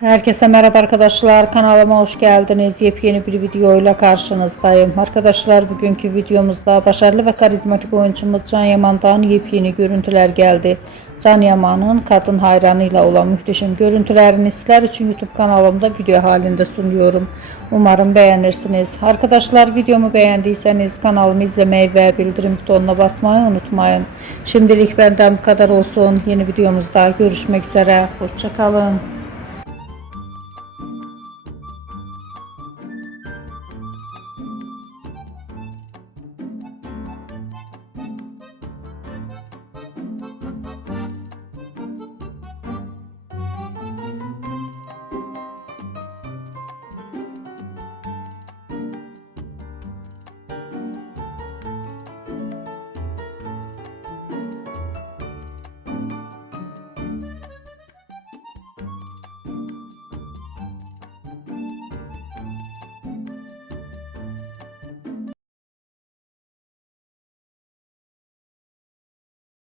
Herkese merhaba arkadaşlar, kanalıma hoş geldiniz. Yepyeni bir videoyla karşınızdayım. Arkadaşlar, bugünkü videomuzda başarılı ve karizmatik oyuncumuz Can Yaman'dan yepyeni görüntüler geldi. Can Yaman'ın kadın hayranıyla olan muhteşem görüntülerini sizler için YouTube kanalımda video halinde sunuyorum. Umarım beğenirsiniz. Arkadaşlar, videomu beğendiyseniz kanalımı izlemeyi ve bildirim butonuna basmayı unutmayın. Şimdilik benden bu kadar olsun. Yeni videomuzda görüşmek üzere. Hoşça kalın.